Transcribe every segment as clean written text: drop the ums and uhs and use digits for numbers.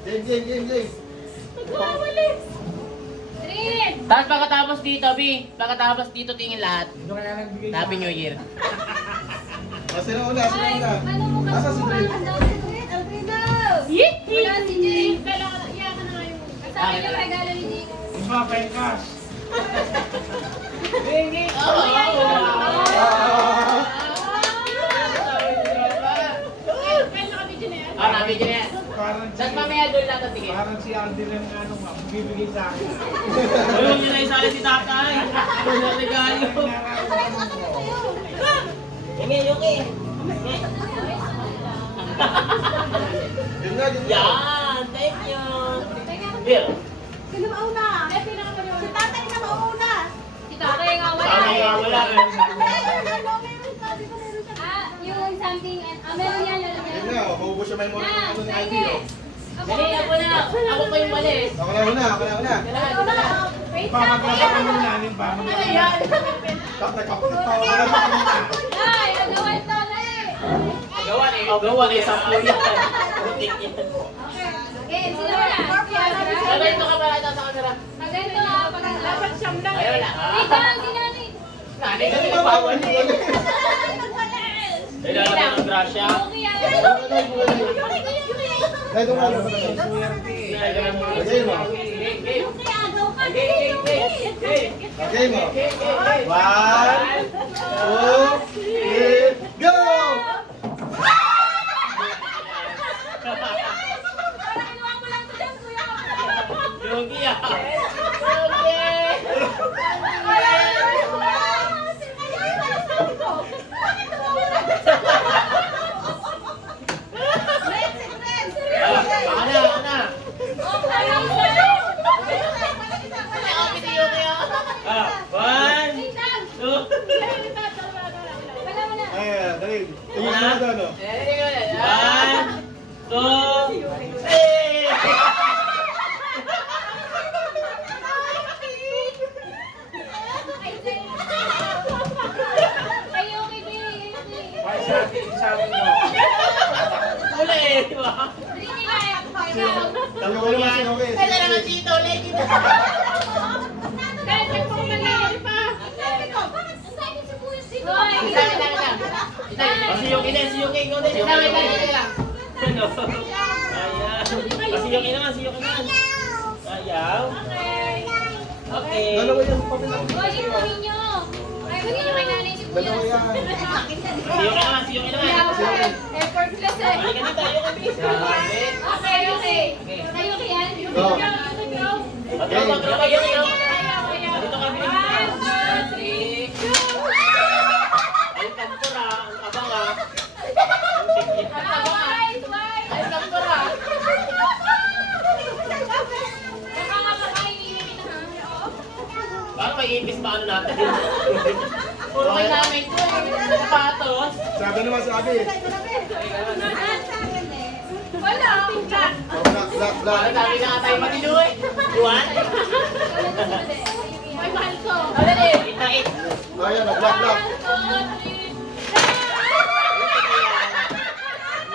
Game. Nagwawalis. Trin. Tapos pagkatapos dito, B. Pagkatapos dito, tingin lahat. Dito kaya nagbigay Happy New Year. Sino una? Ano mo ka? Asa si Dre? Alfredo! Wala si Jake. Kailangan iyakan na ngayon. Sa akin yung regalo ni Jake. Isa, penkas. Happy New Year. Parang si, Tapos mamaya doon lahat ang tingin. parang si Aldi lang ano nga, bibigay sa akin. Ayun, yun na isali si tatay. Ayun na regalo. Hingi, Yuki. Yun na. Yan, thank you. Bill. Sino mauna? Si tatay na mauna. Si tatay nga wala. Sana nga wala. Meron, meron pa. Di ba meron siya? Yung something, meron yan, alam Yun mo. na. Maubos siya may mga ano ni Ivy. Dali, ako na. Ako pa yung mali. Ako na una. Ikaw na. Wait lang. Pamagkakaroon mo na, yung pamagkakaroon. Nagkakapit pa ako na muna. Ay, agawan to na eh. Gawan eh, sampu yan. Putik yan. Okay, sino wala? Ganito ka pala ito sa camera. Ganito ah, pag dapat siyam lang Ay, wala. Wait lang, si Nani. Nani, kasi nabawal eh. Ay, lalaki ng grasya. Okay ah. Dahil doon ano. Game mo. Game mo. 1, 2, 3, go! Yogi ah. Ana. One, two. Ayan, dali. Tingin mo na doon, no? One, two, three. Ay, sa akin mo. Wala eh, di ba? Tayo ko naman si Hoges. Kaya naman dito, ulit dito. Kasi yung ina, si Yuki, ikaw din. Ano? Ayan. Kasi yung ina naman, si Yuki naman. Ayaw. Okay. Dalawa yung pabilang. Dalawa Dalawa yan. Si Yuki naman. Effortless eh. Halika dito, Yuki. Okay. Tayo yan. Go. Tropa, Yuki. Dito kami. 1, 2, 3. Ay, kampura. Ang abang ah. Ang abang ah. Ay, kampura. Parang may ipis pa ano natin. Puro may namin ko eh. Sapatos. Sabi naman sabi. Wala. Black. Parang sabi na nga tayo matino eh. Juan? Ay, mahal ko. Ano eh? Itait. Ayan, black.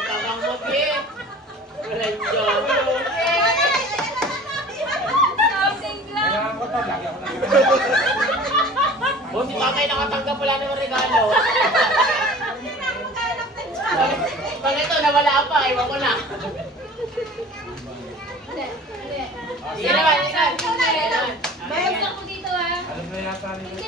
Tabang mo, Kim. Ranjo. Something lang. Kailangan ko to, lagi ako nagkakaroon. O, si tatay nakatanggap wala naman regalo. Pag ito, nawala pa. Iwan ko na. Sige naman. Bayad ako dito ah. Alam na yata nila.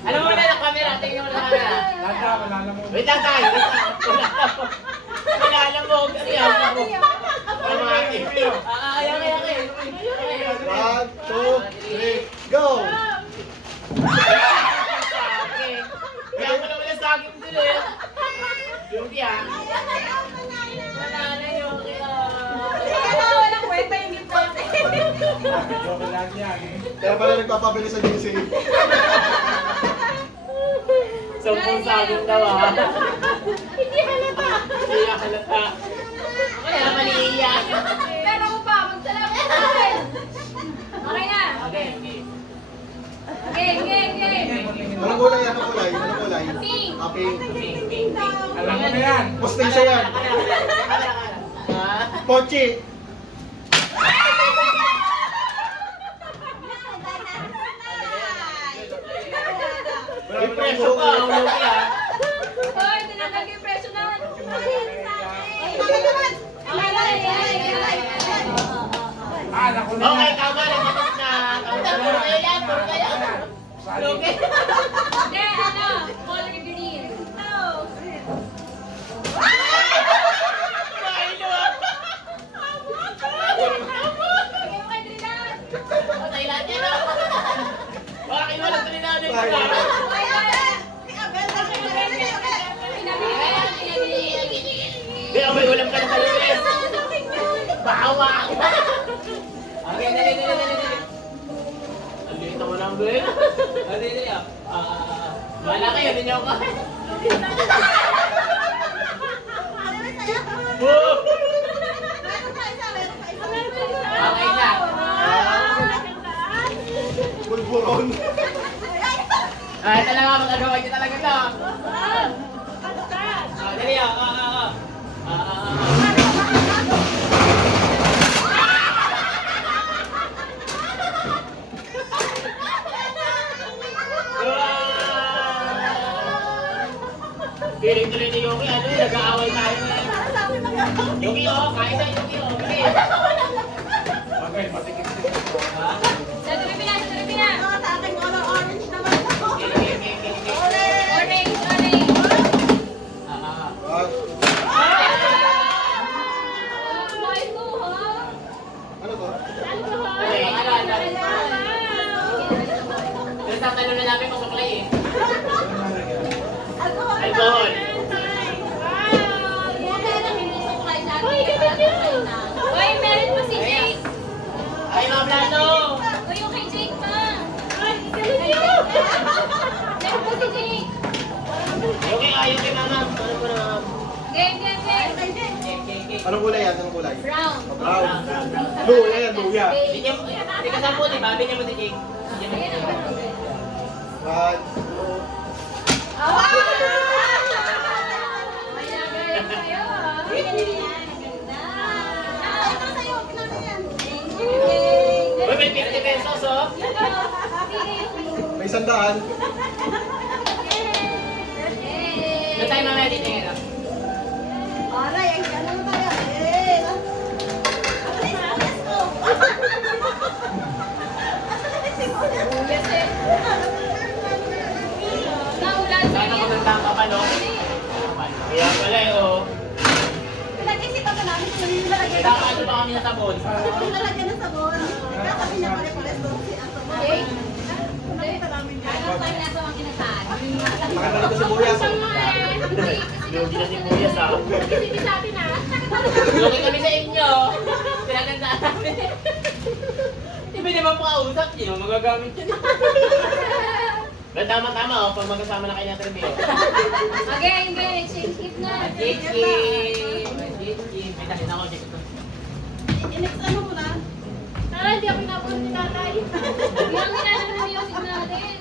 Alam mo na ng camera. Tingnan mo na ng camera. Lada, wala na mo. Wait lang tayo. Wala alam mo. Ano yan? Ano mga akin? Ayaw. 1, 2, 3, go! Kaya mo naman ang saging dun eh. Yung yan. Wala na yung Joke lang yan. Kaya pala nagpapabili sa GC. Sampung saging daw ah. Hindi halata. Hindi halata. Kaya maliiyak. Pero ako pa, magsalamat tayo. Okay na. Okay. Game. Anong kulay? Pink. Pink. Alam mo na yan. Posting siya yan. Kala. Pochi. May preso ka, ulo ka. Hoy, tinatag yung presyo na. Ah, naku na Okay, yan. tama na. Tapos na. Tapos na. Puro kayo yan. Puro kayo. Sali. Okay. Hindi, ano? Color green. Bigyan mo kay Trinidad. Patay lahat yan, ah. Bakit wala sa ninanay ko? Hindi, may ulam ka na sa lunes. Bawa! Okay, dali, dali, dali, dali. Ang liit naman ang Ben. Dali, dali, ah. Wala kayo, hindi niyo ako. Woo! Okay na. Bulburon. Ito lang ang magagawa niyo talaga to. Dali, Piling tuloy ni Yoki, ano yun, nag-aaway tayo ngayon. Yoki, kain na, Yoki, okay. Okay, matikit-tikit ko. Ha? Sa Tribina, sa Tribina. Orange naman ako. Okay, okay, okay, okay. Orange, orange. Kumain ko, ha? Ano to? Okay, ano? Pero tatanong na namin kung suklay eh. Alcohol. Uy, meron pa si Jake. Ay, mga plato! Uy, yung kay Jake pa. Meron pa si Jake. Yoki, mama. Ano po na? Game, game, game. Okay. Anong kulay yan? Anong kulay? Brown. Brown. Luya yan, luya. Hindi ka sampo, di ba? Bigyan mo si Jake. Bigyan mo si Jake. 1, 2, May nagayon kayo, ha? Uy, may 50 pesos, oh. may 100. Doon tayo mamaya dito ngayon. Yes, eh. Naulan sa Sana iyo. kumandang ka pa, no? Kaya pala, eh, oh. Kaya ano pa kami nasabon? Jake? Ano tayo nasa mga kinasaan? Maganda nito si Buya. Lugi na si Buyas, ah. Hindi sa atin, ha? Lugi kami sa inyo. Pinagandaan namin. Hindi naman pakausap niyo, magagamit yun. Pero tama-tama, oh, pag magkasama na kayo ng trivia. Again, again. Exchange gift na. Jiki! Jiki! May talin ako, Jiki. Tara, hindi ako pinapun ni tatay. Yung ginagawa ng music natin.